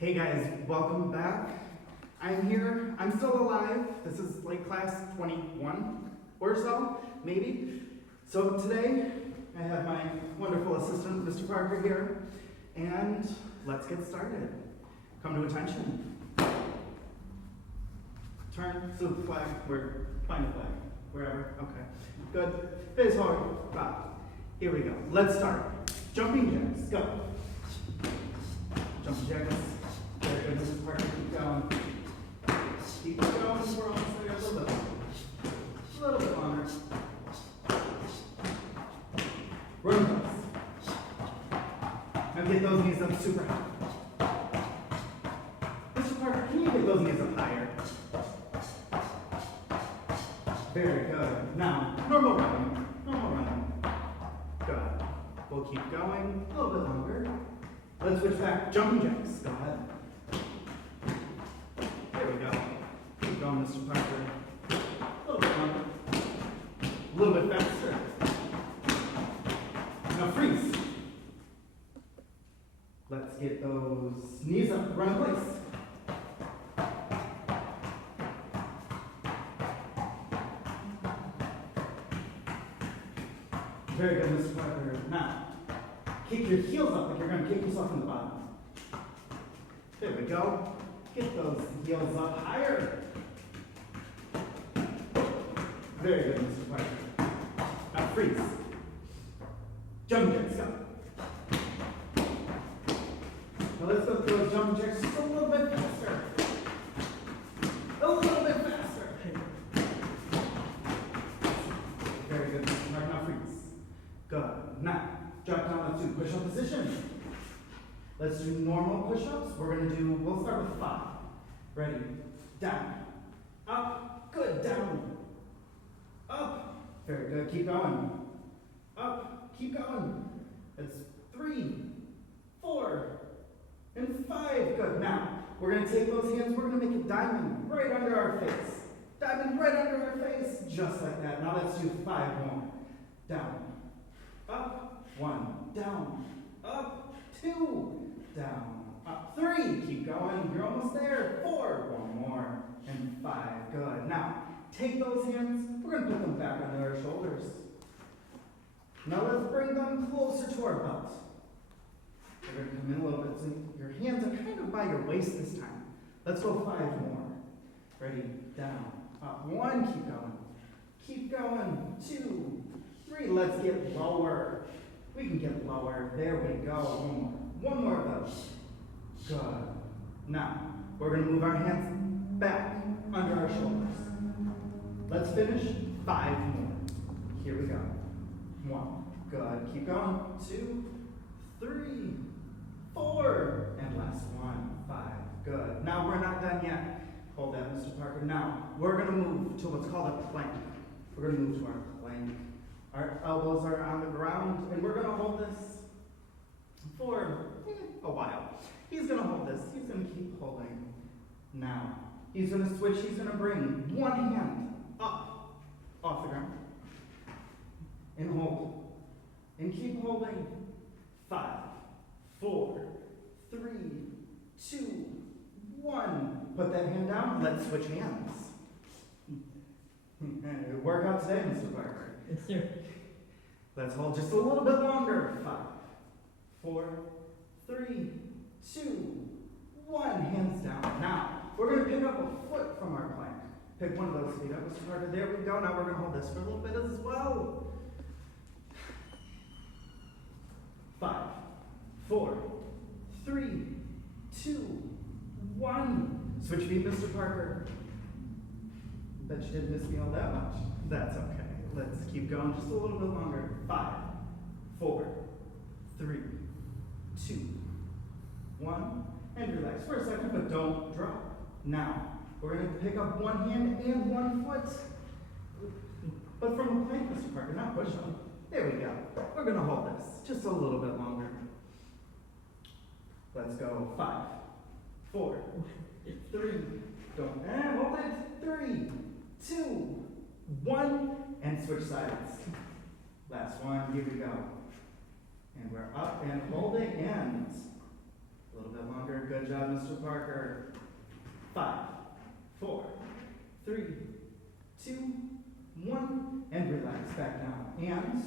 Hey guys, welcome back. I'm here, I'm still alive. This is like class 21 or so, maybe. So today, I have my wonderful assistant, Mr. Parker here, and let's get started. Come to attention. Turn, salute the flag, find the flag, wherever, okay. Good, face forward, rock. Here we go, let's start. Jumping jacks, go. Jumping jacks. Very good, Mrs. Parker, keep going. Keep going, we're almost there, a little bit longer. Run close. Now get those knees up super high. Mr. Parker, can you get those knees up higher? Very good. Now, normal running, Good. We'll keep going, a little bit longer. Let's switch back, jumping jacks, go ahead. There we go. Keep going, Mr. Parker. A little bit longer. A little bit faster. Now freeze. Let's get those knees up, run in place. Very good, Mr. Parker. Now, kick your heels up like you're going to kick yourself in the bottom. There we go. Get those heels up higher. Very good, Mr. Parker. Now freeze. Jump jacks, go. Now let's go through those jump jacks just a little bit faster. A little bit faster. Very good, Mr. Parker. Now freeze. Good. Now, drop down, let's do push-up position. Let's do normal push-ups. We'll start with 5. Ready? Down. Up. Good. Down. Up. Very good. Keep going. Up. Keep going. That's 3, 4, and 5. Good. Now, we're going to take those hands, we're going to make a diamond right under our face. Diamond right under our face. Just like that. Now let's do 5 more. Down. Up, 1, down, up, 2, down, up, 3, keep going, you're almost there, 4, 1 more, and 5, good. Now, take those hands, we're going to put them back under our shoulders. Now let's bring them closer to our belt. We're going to come in a little bit, so your hands are kind of by your waist this time. Let's go 5 more. Ready, down, up, 1, keep going, 2, 3, let's get lower. We can get lower. There we go. One more of those. Good. Now, we're going to move our hands back under our shoulders. Let's finish 5 more. Here we go. 1. Good. Keep going. 2, 3, 4. And last one. 5. Good. Now, we're not done yet. Hold that, Mr. Parker. Now, we're going to move to what's called a plank. We're going to move to our plank. Our elbows are on the ground, and we're going to hold this for a while. He's going to hold this. He's going to keep holding. Now, he's going to switch. He's going to bring one hand up off the ground and hold. And keep holding. 5, 4, 3, 2, 1. Put that hand down. Let's switch hands. Work out today, Mr. Parker. Yes, sir. Let's hold just a little bit longer. 5, 4, 3, 2, 1. Hands down. Now, we're going to pick up a foot from our plank. Pick one of those feet up, Mr. Parker. There we go. Now we're going to hold this for a little bit as well. 5, 4, 3, 2, 1. Switch feet, Mr. Parker. Bet you didn't miss me all that much. That's okay. Let's keep going just a little bit longer. 5, 4, 3, 2, 1. And relax for a second, but don't drop. Now, we're going to pick up one hand and one foot. But from a plank, Mr. Parker, not push on. There we go. We're going to hold this just a little bit longer. Let's go. 5, 4, 3, don't, and hold it. 3, 2, 1, and switch sides. Last one, here we go. And we're up and holding, and A little bit longer. Good job, Mr. Parker. 5, 4, 3, 2, 1, and relax back down. And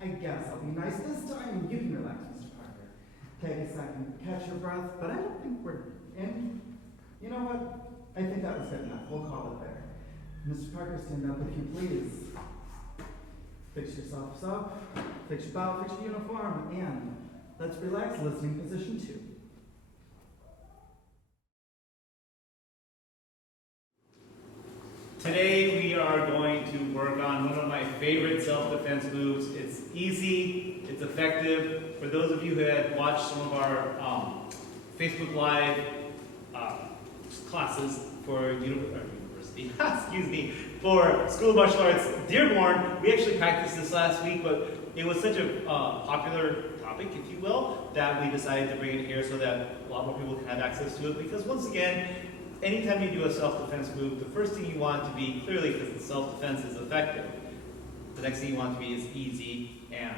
I guess I'll be nice this time, and you can relax, Mr. Parker. Take a second, catch your breath, but I don't think we're in. You know what? I think that was good enough. We'll call it there. Mr. Parker, stand up if you please. Fix yourselves up, fix your belt, fix your uniform, and let's relax, listening position 2. Today we are going to work on one of my favorite self-defense moves. It's easy, it's effective. For those of you who had watched some of our Facebook Live classes for university, excuse me, for School of Martial Arts Dearborn, we actually practiced this last week, but it was such a popular topic, if you will, that we decided to bring it here so that a lot more people can have access to it. Because once again, anytime you do a self-defense move, the first thing you want to be, clearly because the self-defense is effective, the next thing you want to be is easy, and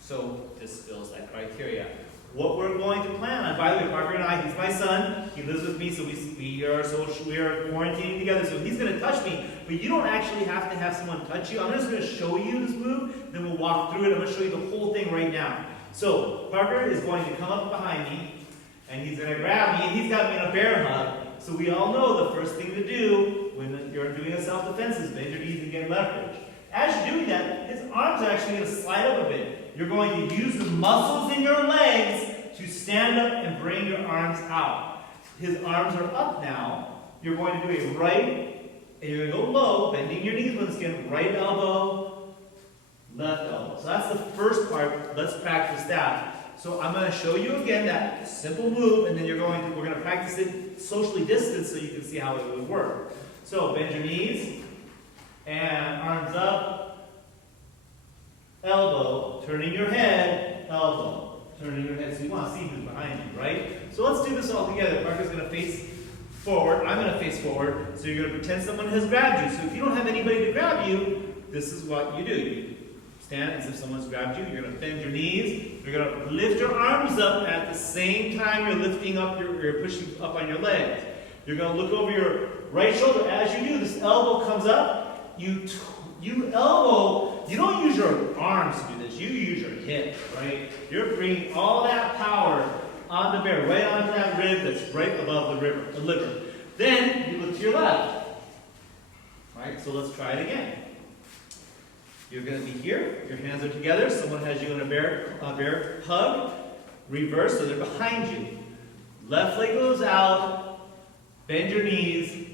so this fills that criteria. What we're going to plan on, by the way, Parker and I, he's my son, he lives with me, so we are quarantining together, so he's going to touch me, but you don't actually have to have someone touch you. I'm just going to show you this move, then we'll walk through it. I'm going to show you the whole thing right now. So Parker is going to come up behind me, and he's going to grab me, and he's got me in a bear hug. So we all know the first thing to do when you're doing a self-defense is bend your knees and get leverage. As you're doing that, his arms are actually going to slide up a bit. You're going to use the muscles in your legs to stand up and bring your arms out. His arms are up now. You're going to do a right, and you're going to go low, bending your knees once again, right elbow, left elbow. So that's the first part. Let's practice that. So I'm going to show you again that simple move, and then we're going to practice it socially distanced so you can see how it would work. So bend your knees, and arms up, elbow, turning your head, elbow, turning your head. So you want to see who's behind you, right? So let's do this all together. Parker's going to face forward, I'm going to face forward, so you're going to pretend someone has grabbed you. So if you don't have anybody to grab you, this is what you do. You stand as if someone's grabbed you. You're going to bend your knees. You're going to lift your arms up at the same time you're lifting up, you're pushing up on your legs. You're going to look over your right shoulder. As you do, this elbow comes up. You elbow. You don't use your arms to do this. You use your hip, right? You're bringing all that power on the bear, right onto that rib that's right above the liver. Then you look to your left. Right? So let's try it again. You're going to be here. Your hands are together. Someone has you in a bear hug. Reverse, so they're behind you. Left leg goes out. Bend your knees.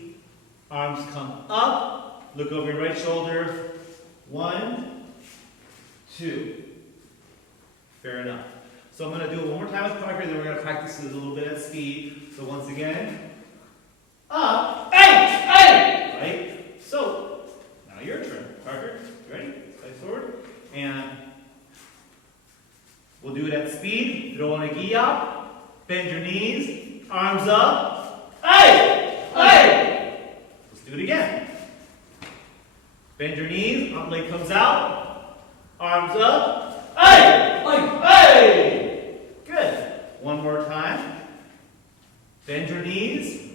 Arms come up. Look over your right shoulder. 1, 2. Fair enough. So I'm going to do it one more time with Parker, then we're going to practice it a little bit at speed. So once again, up, hey, right? So now your turn, Parker. You ready? Slide forward, and we'll do it at speed. Throw on a gi up, bend your knees, arms up, hey, hey. Let's do it again. Bend your knees, up leg comes out, arms up, hey, hey. Good. One more time. Bend your knees,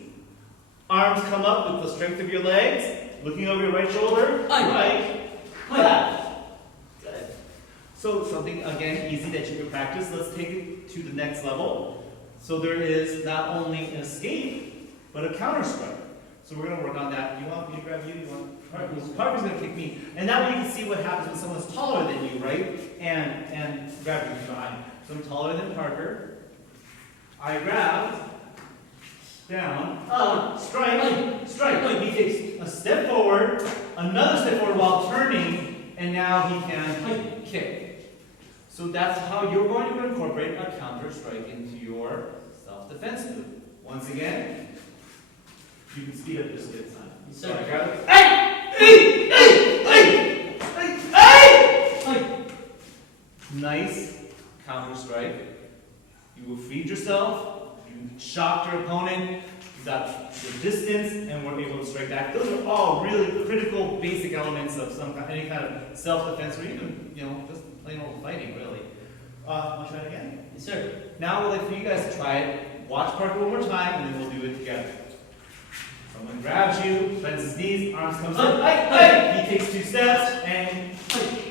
arms come up with the strength of your legs, looking over your right shoulder, right, left. Good. So something, again, easy that you can practice. Let's take it to the next level. So there is not only an escape, but a counter strike. So we're going to work on that. You want me to grab you? You want Parker's going to kick me. And that way you can see what happens when someone's taller than you, right? And grab you from behind. So I'm taller than Parker. I grab, down, up, strike, strike. He takes a step forward, another step forward while turning, and now he can kick. So that's how you're going to incorporate a counter strike into your self-defense move. Once again, you can speed up just a bit, son. So I grab it. Nice counter strike. You will feed yourself. You shocked your opponent. You got the distance, and we're able to strike back. Those are all really critical, basic elements of any kind of self-defense, or even just plain old fighting, really. Want to try it again? Yes, sir. Now, I'd like for you guys to try it watch Parker one more time, and then we'll do it together. Someone grabs you, bends his knees, arms comes up, he takes 2 steps, and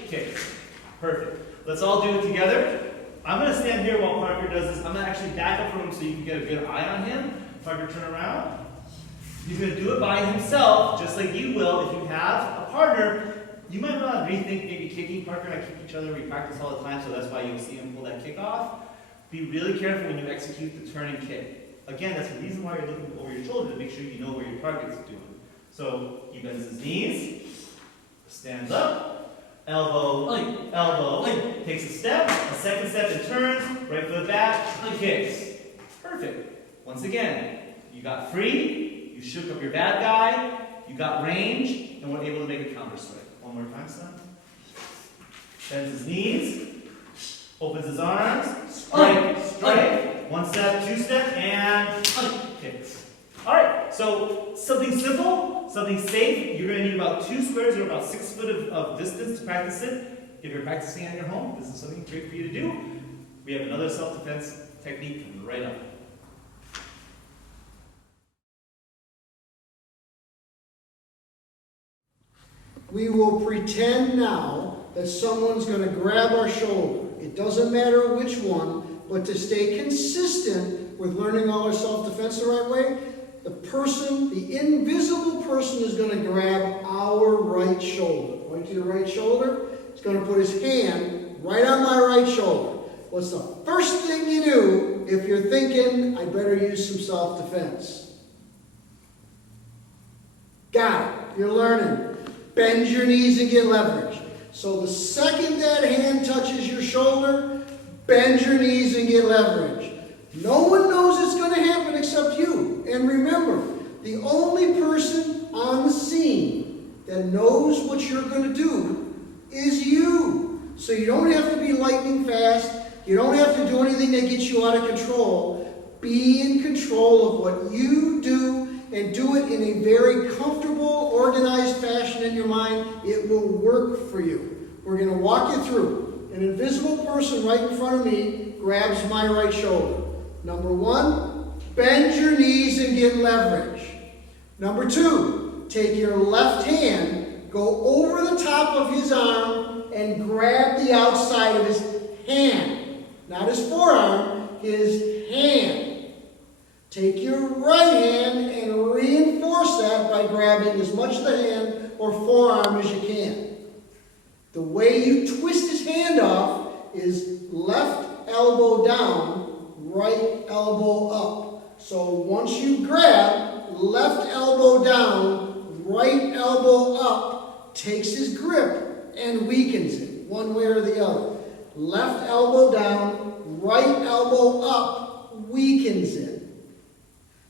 kicks. Perfect. Let's all do it together. I'm going to stand here while Parker does this. I'm going to actually back up from him so you can get a good eye on him. Parker, turn around. He's going to do it by himself, just like you will. If you have a partner, you might want to rethink maybe kicking. Parker and I kick each other. We practice all the time, so that's why you'll see him pull that kick off. Be really careful when you execute the turn and kick. Again, that's the reason why you're looking over your shoulder, to make sure you know where your target's doing. So he bends his knees, stands up, elbow, elbow, takes a step, a second step and turns, right foot back, kicks. Perfect. Once again, you got free, you shook up your bad guy, you got range, and we're able to make a counter strike. One more time, son. Bends his knees, opens his arms, strike, 1 step, 2 step, and kicks. All right, so something simple, something safe. You're going to need about 2 squares or about 6 foot of distance to practice it. If you're practicing at your home, this is something great for you to do. We have another self-defense technique coming right up. We will pretend now that someone's going to grab our shoulder. It doesn't matter which one, but to stay consistent with learning all our self-defense the right way, the person, the invisible person, is going to grab our right shoulder. Point to your right shoulder. He's going to put his hand right on my right shoulder. What's the first thing you do if you're thinking, I better use some self-defense? Got it. You're learning. Bend your knees and get leverage. So the second that hand touches your shoulder, bend your knees and get leverage. No one knows it's going to happen except you. And remember, the only person on the scene that knows what you're going to do is you. So you don't have to be lightning fast. You don't have to do anything that gets you out of control. Be in control of what you do and do it in a very comfortable, organized fashion in your mind. It will work for you. We're going to walk you through. An invisible person right in front of me grabs my right shoulder. Number 1, bend your knees and get leverage. Number 2, take your left hand, go over the top of his arm, and grab the outside of his hand. Not his forearm, his hand. Take your right hand and reinforce that by grabbing as much of the hand or forearm as you can. The way you twist his hand off is left elbow down, right elbow up. So once you grab, left elbow down, right elbow up, takes his grip and weakens it, one way or the other. Left elbow down, right elbow up, weakens it.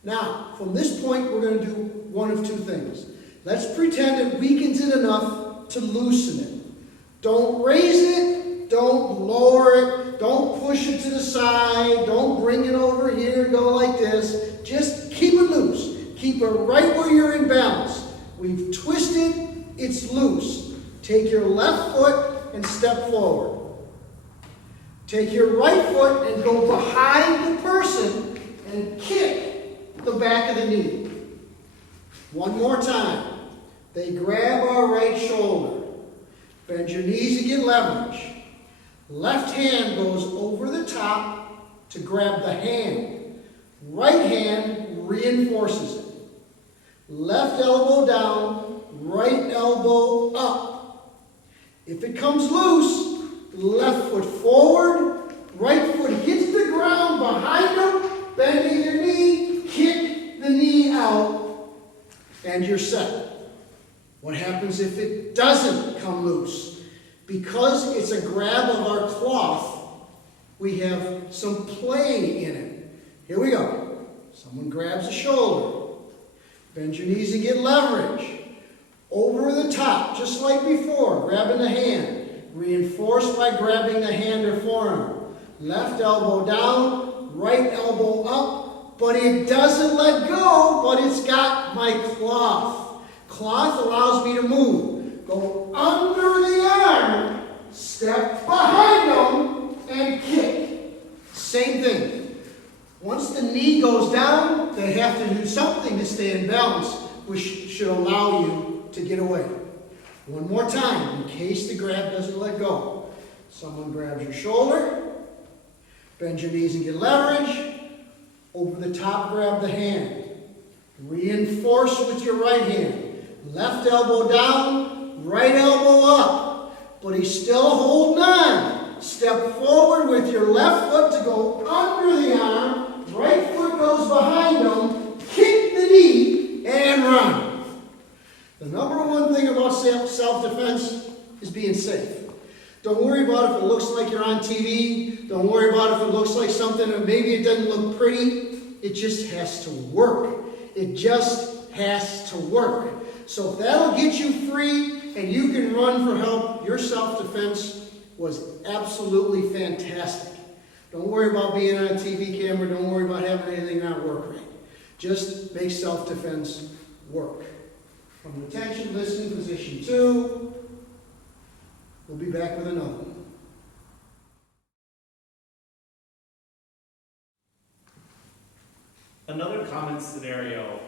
Now, from this point, we're going to do one of 2 things. Let's pretend it weakens it enough to loosen it. Don't raise it, don't lower it, don't push it to the side, don't bring it over here, go like this. Just keep it loose. Keep it right where you're in balance. We've twisted, it's loose. Take your left foot and step forward. Take your right foot and go behind the person and kick the back of the knee. One more time. They grab our right shoulder. Bend your knees and get leverage. Left hand goes over the top to grab the hand. Right hand reinforces it. Left elbow down, right elbow up. If it comes loose, left foot forward, right foot hits the ground behind them, bending your knee, kick the knee out, and you're set. What happens if it doesn't come loose? Because it's a grab of our cloth, we have some play in it. Here we go. Someone grabs the shoulder. Bend your knees and get leverage. Over the top, just like before, grabbing the hand. Reinforced by grabbing the hand or forearm. Left elbow down, right elbow up, but it doesn't let go, but it's got my cloth. Cloth allows me to move. Go under the arm, step behind them, and kick. Same thing. Once the knee goes down, they have to do something to stay in balance, which should allow you to get away. One more time, in case the grab doesn't let go. Someone grabs your shoulder, bend your knees and get leverage. Over the top, grab the hand. Reinforce with your right hand. Left elbow down, right elbow up. But he's still holding on. Step forward with your left foot to go under the arm. Right foot goes behind him. Kick the knee and run. The number one thing about self-defense is being safe. Don't worry about if it looks like you're on TV. Don't worry about if it looks like something or maybe it doesn't look pretty. It just has to work. It just has to work. So if that'll get you free and you can run for help, your self-defense was absolutely fantastic. Don't worry about being on a TV camera. Don't worry about having anything not work right. Just make self-defense work. From attention, listening, position 2. We'll be back with another one. Another common scenario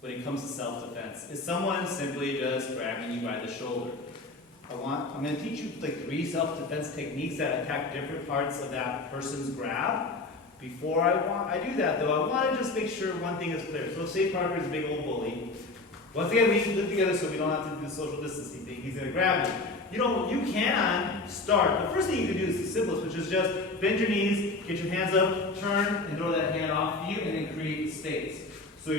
when it comes to self-defense is someone simply just grabbing you by the shoulder. I'm going to teach you like 3 self-defense techniques that attack different parts of that person's grab. Before I do that though, I want to just make sure one thing is clear. So say Parker is a big old bully. Once again, we live together so we don't have to do the social distancing thing. He's going to grab you. You can start. The first thing you can do is the simplest, which is just bend your knees, get your hands up, turn, and throw that hand off you, and then create space. So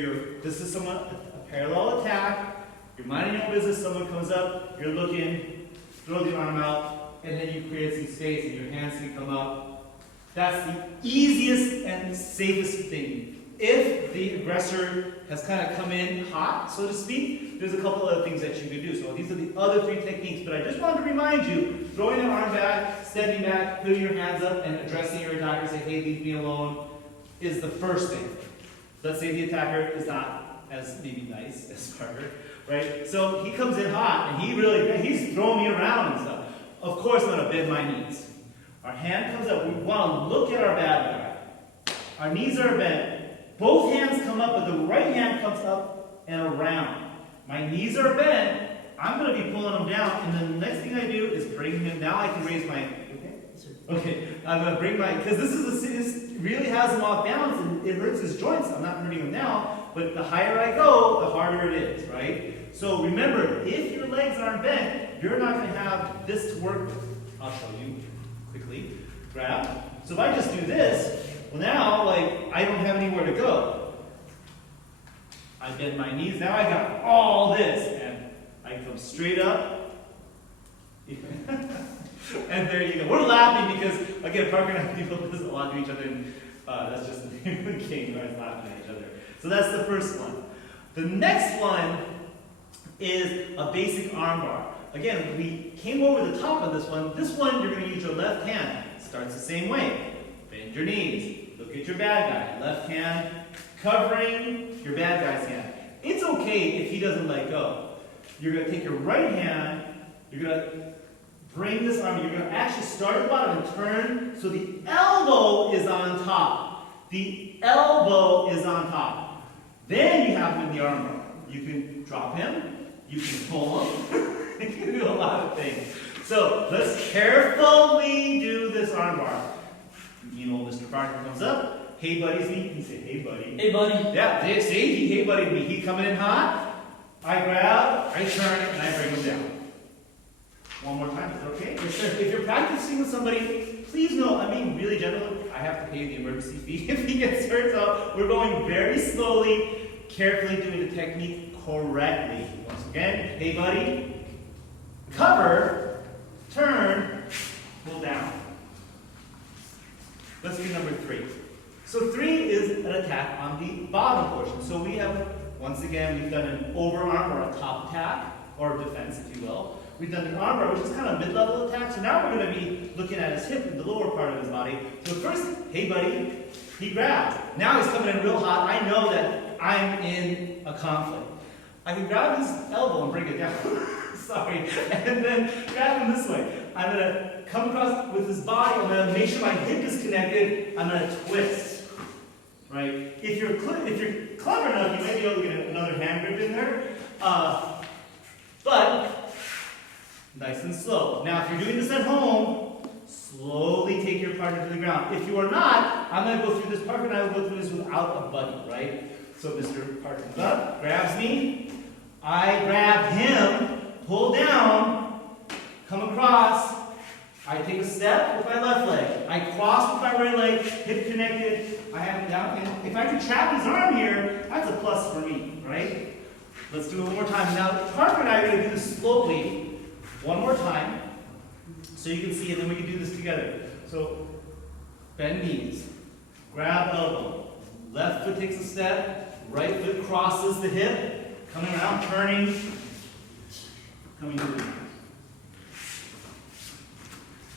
this is a parallel attack. You're minding your own business, someone comes up, you're looking, throw the arm out, and then you create some space, and your hands can come up. That's the easiest and safest thing. If the aggressor has kind of come in hot, so to speak, there's a couple other things that you can do. So these are the other 3 techniques, but I just wanted to remind you, throwing an arm back, stepping back, putting your hands up, and addressing your attacker, say, hey, leave me alone, is the first thing. Let's say the attacker is not as maybe nice as Parker, right? So he comes in hot, and he's throwing me around and stuff. Of course, I'm going to bend my knees. Our hand comes up. We want to look at our bad guy. Our knees are bent. Both hands come up, but the right hand comes up and around. My knees are bent. I'm going to be pulling them down, and then the next thing I do is bring him. Now I can raise my. Okay. I'm going to bring my, because this really has him off balance, and it hurts his joints. I'm not hurting him now, but the higher I go, the harder it is, right? So remember, if your legs aren't bent, you're not going to have this to work with. I'll show you quickly. Grab. So if I just do this. Well, now, I don't have anywhere to go. I bend my knees. Now I got all this. And I come straight up. And there you go. We're laughing because, again, Parker and I do this a lot to each other. And that's just the name of the game. We're laughing at each other. So that's the first one. The next one is a basic armbar. Again, we came over the top of this one. This one, you're going to use your left hand. It starts the same way. Bend your knees. Look at your bad guy. Left hand covering your bad guy's hand. It's okay if he doesn't let go. You're going to take your right hand. You're going to bring this arm. You're going to actually start at the bottom and turn so the elbow is on top. The elbow is on top. Then you have him in the armbar. You can drop him. You can pull him. You can do a lot of things. So let's carefully do this armbar. Mr. Parker comes up. Hey, buddy's me. You say, hey, buddy. Hey, buddy. Yeah, see, he hey, buddy me. He coming in hot. I grab, I turn, and I bring him down. One more time, is that okay? Yes, sir. If you're practicing with somebody, please know, I mean, really generally, I have to pay the emergency fee if he gets hurt. So we're going very slowly, carefully doing the technique correctly. Once again, hey, buddy. Cover, turn, pull down. Let's do number 3. So 3 is an attack on the bottom portion. So we have, once again, we've done an overarm or a top attack, or defense, if you will. We've done an armbar, which is kind of a mid-level attack. So now we're going to be looking at his hip, the lower part of his body. So first, hey buddy, he grabs. Now he's coming in real hot. I know that I'm in a conflict. I can grab his elbow and bring it down. Sorry. And then grab him this way. I'm going to come across with his body. I'm going to make sure my hip is connected. I'm going to twist. right? If you're clever enough, you may be able to get another hand grip in there, but nice and slow. Now, if you're doing this at home, slowly take your partner to the ground. If you are not, I'm going to go through this. Parker and I will go through this without a buddy, right? So Mr. Parker comes up, grabs me, I grab him, pull down, come across. I take a step with my left leg. I cross with my right leg, hip connected. I have him down. And if I can trap his arm here, that's a plus for me, right? Let's do it one more time. Now, Parker and I are going to do this slowly, one more time, so you can see, and then we can do this together. So, bend knees, grab elbow, left foot takes a step, right foot crosses the hip, coming around, turning, coming to the ground.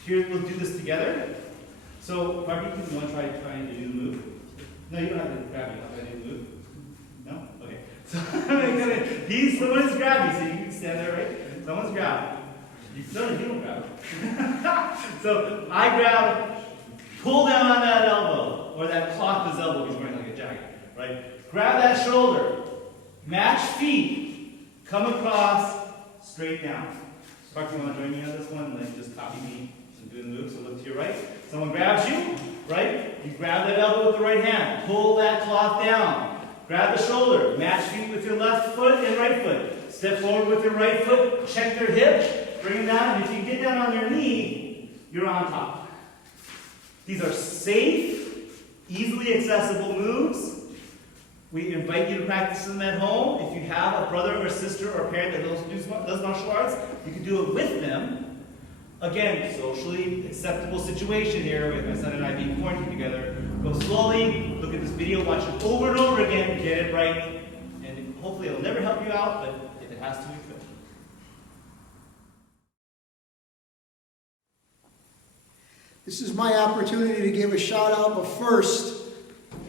Here, we'll do this together. So, Parker, you want to try trying to do the move? No, you don't have to grab me. How do I do the move? No? Okay. So, someone's grabbed me, so you can stand there, right? Someone's grabbed. You don't grab it. So, I grab, pull down on that elbow, or that cloth his elbow, he's wearing like a jacket, right? Grab that shoulder, match feet, come across, straight down. Parker, you want to join me on this one? Like, just copy me. Do the move, so look to your right. Someone grabs you, right? You grab that elbow with the right hand. Pull that cloth down. Grab the shoulder. Match feet with your left foot and right foot. Step forward with your right foot. Check their hip. Bring them down. And if you get down on their knee, you're on top. These are safe, easily accessible moves. We invite you to practice them at home. If you have a brother or sister or a parent that does martial arts, you can do it with them. Again, socially acceptable situation here with my son and I being quarantined together. Go slowly, look at this video, watch it over and over again, get it right, and hopefully it'll never help you out, but if it has to, it could. This is my opportunity to give a shout out, but first,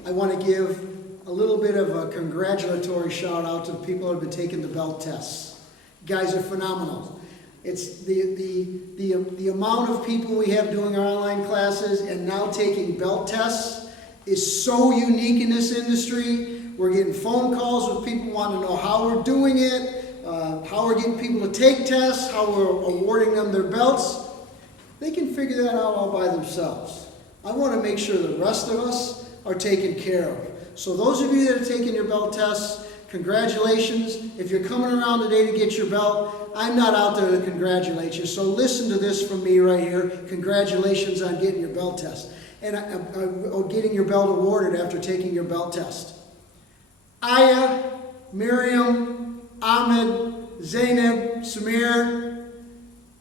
I want to give a little bit of a congratulatory shout out to the people who have been taking the belt tests. You guys are phenomenal. It's the amount of people we have doing our online classes and now taking belt tests is so unique in this industry. We're getting phone calls with people wanting to know how we're doing it, how we're getting people to take tests, how we're awarding them their belts. They can figure that out all by themselves. I want to make sure the rest of us are taken care of. So those of you that are taking your belt tests, congratulations. If you're coming around today to get your belt, I'm not out there to congratulate you. So listen to this from me right here. Congratulations on getting your belt test. And getting your belt awarded after taking your belt test. Aya, Miriam, Ahmed, Zainab, Samir,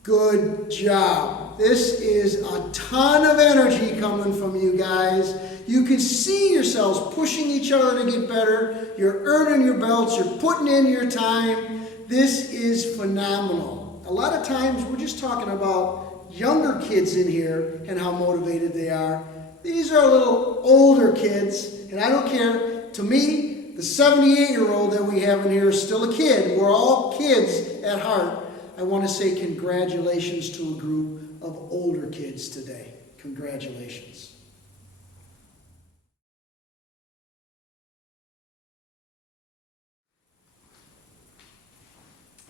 good job. This is a ton of energy coming from you guys. You can see yourselves pushing each other to get better. You're earning your belts. You're putting in your time. This is phenomenal. A lot of times we're just talking about younger kids in here and how motivated they are. These are little older kids, and I don't care. To me, the 78-year-old that we have in here is still a kid. We're all kids at heart. I want to say congratulations to a group of older kids today. Congratulations.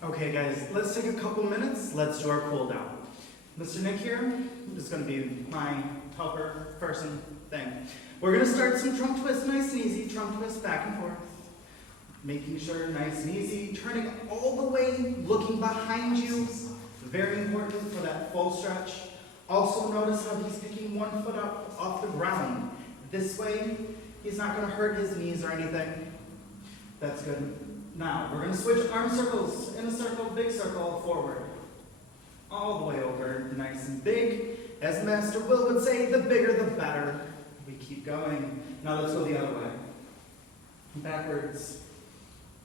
Okay guys, let's take a couple minutes. Let's do our cool down. Mr. Nick here is going to be my helper person thing. We're going to start some trunk twist, nice and easy. Trunk twist back and forth. Making sure nice and easy. Turning all the way, looking behind you. Very important for that full stretch. Also notice how he's picking one foot up off the ground. This way, he's not going to hurt his knees or anything. That's good. Now, we're going to switch arm circles. In a circle, big circle, forward. All the way over, nice and big. As Master Will would say, the bigger the better. We keep going. Now let's go the other way. Backwards.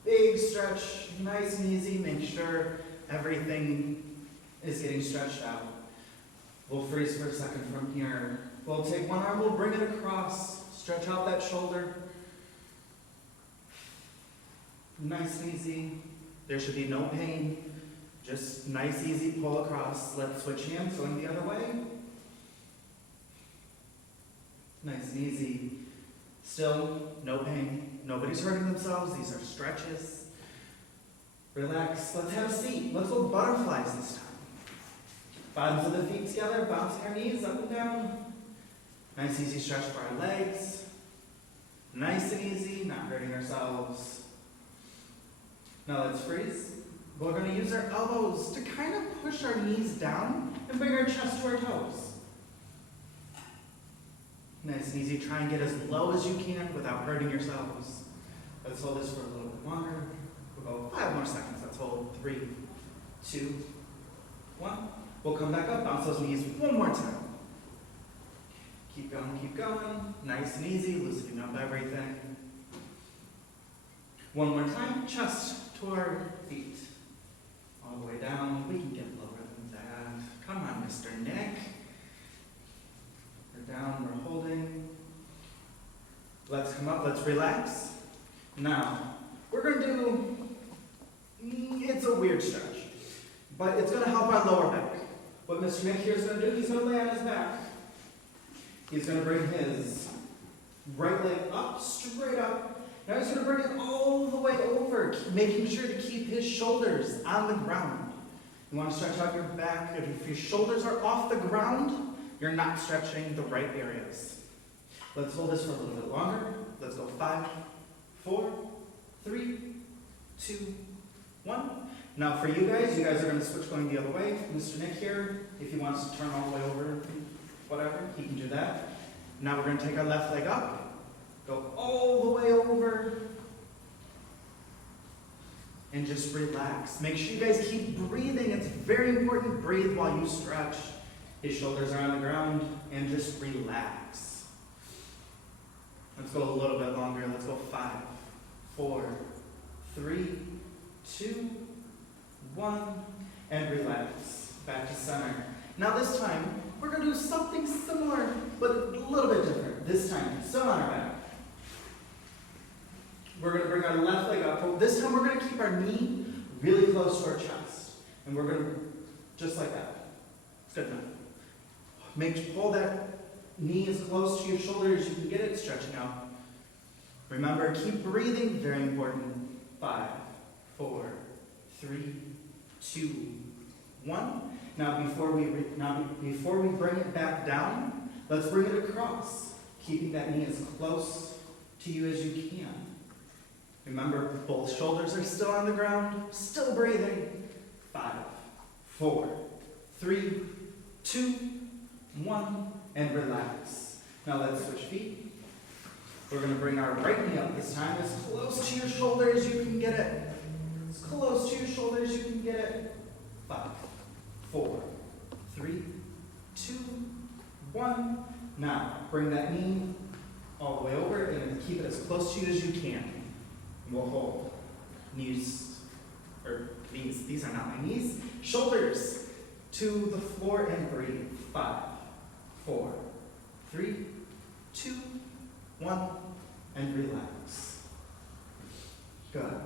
Big stretch, nice and easy. Make sure everything is getting stretched out. We'll freeze for a second from here. We'll take one arm, we'll bring it across. Stretch out that shoulder. Nice and easy. There should be no pain. Just nice, easy pull across. Let's switch hands, going the other way. Nice and easy. Still, no pain. Nobody's hurting themselves. These are stretches. Relax. Let's have a seat. Let's go butterflies this time. Bottoms of the feet together, bouncing our knees up and down. Nice easy stretch for our legs. Nice and easy, not hurting ourselves. Now let's freeze. We're going to use our elbows to kind of push our knees down and bring our chest to our toes. Nice and easy. Try and get as low as you can without hurting yourselves. Let's hold this for a little bit longer. We'll go 5 more seconds. Let's hold 3, 2, 1. We'll come back up, bounce those knees one more time. Keep going, keep going. Nice and easy, loosening up everything. One more time, chest to our feet. All the way down. We can get lower than that. Come on, Mr. Nick. We're down, we're holding. Let's come up, let's relax. Now, we're going to do, it's a weird stretch, but it's going to help our lower back. What Mr. Nick here is going to do, he's going to lay on his back. He's going to bring his right leg up, straight up. Now he's going to bring it all the way over, making sure to keep his shoulders on the ground. You want to stretch out your back. If your shoulders are off the ground, you're not stretching the right areas. Let's hold this for a little bit longer. Let's go 5, 4, 3, 2, 1. Now for you guys are going to switch going the other way. Mr. Nick here, if he wants to turn all the way over, whatever, he can do that. Now we're going to take our left leg up, go all the way over, and just relax. Make sure you guys keep breathing. It's very important. Breathe while you stretch. His shoulders are on the ground, and just relax. Let's go a little bit longer. Let's go 5, 4, 3, 2, 1, and relax. Back to center. Now this time, we're going to do something similar, but a little bit different. This time, still on our back. We're going to bring our left leg up. But this time, we're going to keep our knee really close to our chest. And we're going to, just like that. It's good enough. Pull that knee as close to your shoulder as you can get it, stretching out. Remember, keep breathing, very important. 5, 4, 3, 2, 1. Now before we bring it back down, let's bring it across, keeping that knee as close to you as you can. Remember, both shoulders are still on the ground, still breathing. 5, 4, 3, 2, 1, and relax. Now let's switch feet. We're going to bring our right knee up this time, as close to your shoulder as you can get it. As close to your shoulder as you can get it. 5, 4, 3, 2, 1. Now, bring that knee all the way over and keep it as close to you as you can. And we'll hold. Knees, these are not my knees. Shoulders to the floor and breathe. 5, 4, 3, 2, 1, and relax. Good.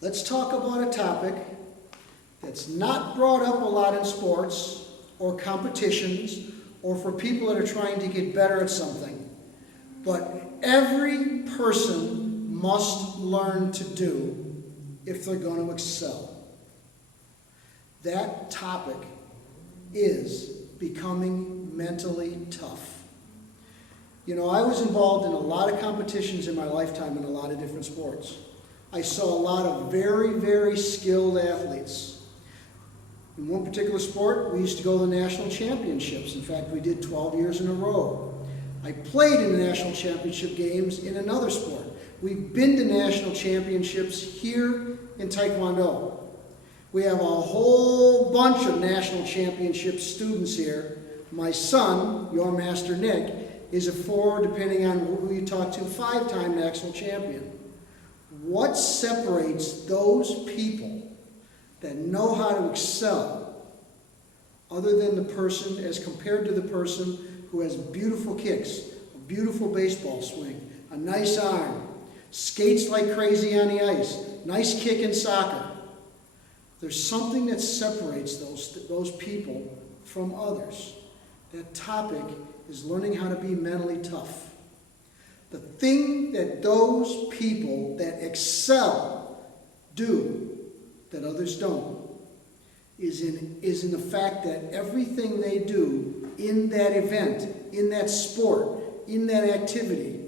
Let's talk about a topic that's not brought up a lot in sports or competitions or for people that are trying to get better at something, but every person must learn to do if they're going to excel. That topic is becoming mentally tough. You know, I was involved in a lot of competitions in my lifetime in a lot of different sports. I saw a lot of very, very skilled athletes. In one particular sport, we used to go to the national championships. In fact, we did 12 years in a row. I played in the national championship games in another sport. We've been to national championships here in Taekwondo. We have a whole bunch of national championship students here. My son, your master Nick, is a 4, depending on who you talk to, 5-time national champion. What separates those people that know how to excel, other than the person, as compared to the person who has beautiful kicks, a beautiful baseball swing, a nice arm, skates like crazy on the ice, nice kick in soccer? There's something that separates those people from others. That topic is learning how to be mentally tough. The thing that those people that excel do that others don't is in the fact that everything they do in that event, in that sport, in that activity,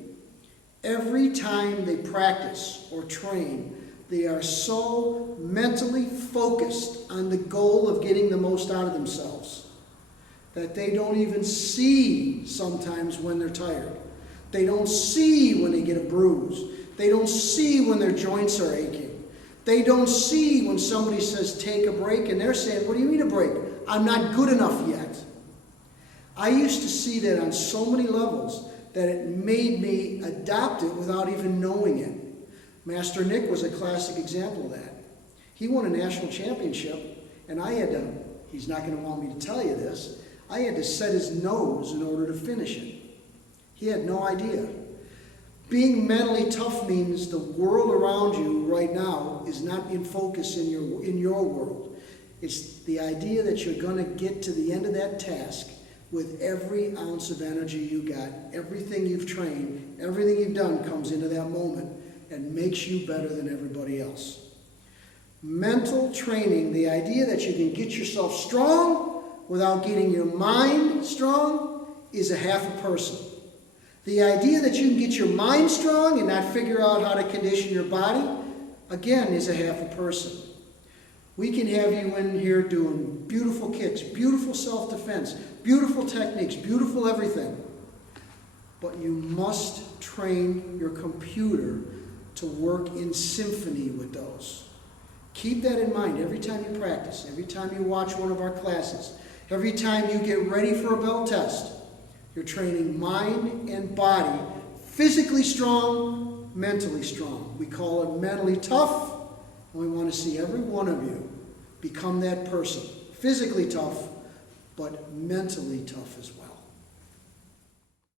every time they practice or train, they are so mentally focused on the goal of getting the most out of themselves that they don't even see sometimes when they're tired. They don't see when they get a bruise. They don't see when their joints are aching. They don't see when somebody says, take a break, and they're saying, what do you mean a break? I'm not good enough yet. I used to see that on so many levels that it made me adopt it without even knowing it. Master Nick was a classic example of that. He won a national championship, and I had to, he's not going to want me to tell you this, I had to set his nose in order to finish it. He had no idea. Being mentally tough means the world around you right now is not in focus in your world. It's the idea that you're going to get to the end of that task with every ounce of energy you got. Everything you've trained, everything you've done comes into that moment and makes you better than everybody else. Mental training, the idea that you can get yourself strong without getting your mind strong, is a half a person. The idea that you can get your mind strong and not figure out how to condition your body, again, is a half a person. We can have you in here doing beautiful kicks, beautiful self-defense, beautiful techniques, beautiful everything. But you must train your computer to work in symphony with those. Keep that in mind every time you practice, every time you watch one of our classes, every time you get ready for a bell test. You're training mind and body, physically strong, mentally strong. We call it mentally tough, and we want to see every one of you become that person. Physically tough, but mentally tough as well.